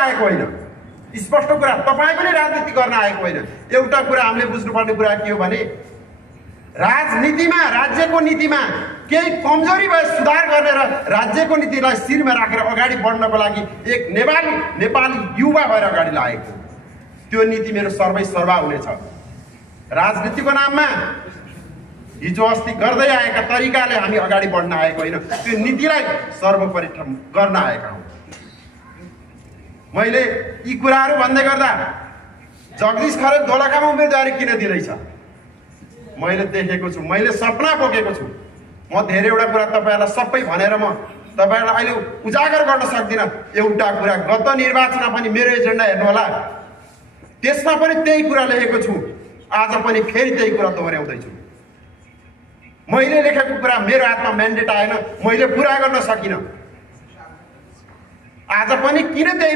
आएको होइन, स्पष्ट कुरा। तपाईँ पनि राजनीति गर्न आएको होइन। एउटा कुरा हामीले बुझ्नुपर्ने कुरा के हो भने राजनीतिमा, राज्यको नीतिमा केही कमजोरी भए सुधार गर्ने र राज्यको नीतिलाई शिरमा राखेर अगाडि बढ्नको लागि एक नेपाली युवा भएर अगाडि लागेको त्यो नीति मेरो सर्वै-सर्वा हुनेछ। राजनीतिको नाममा हिजो अस्ति गर्दै आएका तरिकाले हामी अगाडि बढ्न आएको होइन, त्यो नीतिलाई सर्वोपरि गर्न आएका हौँ। मैले यी कुराहरू भन्दै गर्दा जगदीश खरेल दोलखामा उम्मेदवारी किन दिँदैछ मैले देखेको छु, मैले सपना बोकेको छु। म धेरैवटा कुरा तपाईँहरूलाई सबै भनेर म तपाईँहरूलाई अहिले उजागर गर्न सक्दिनँ। एउटा कुरा, गत निर्वाचनमा पनि मेरो एजेन्डा हेर्नुहोला, त्यसमा पनि त्यही कुरा लेखेको छु, आज पनि फेरि त्यही कुरा दोहोऱ्याउँदैछु। मैले लेखेको कुरा मेरो हातमा म्यान्डेट आएन, मैले पुरा गर्न सकिनँ। आज पनि किन त्यही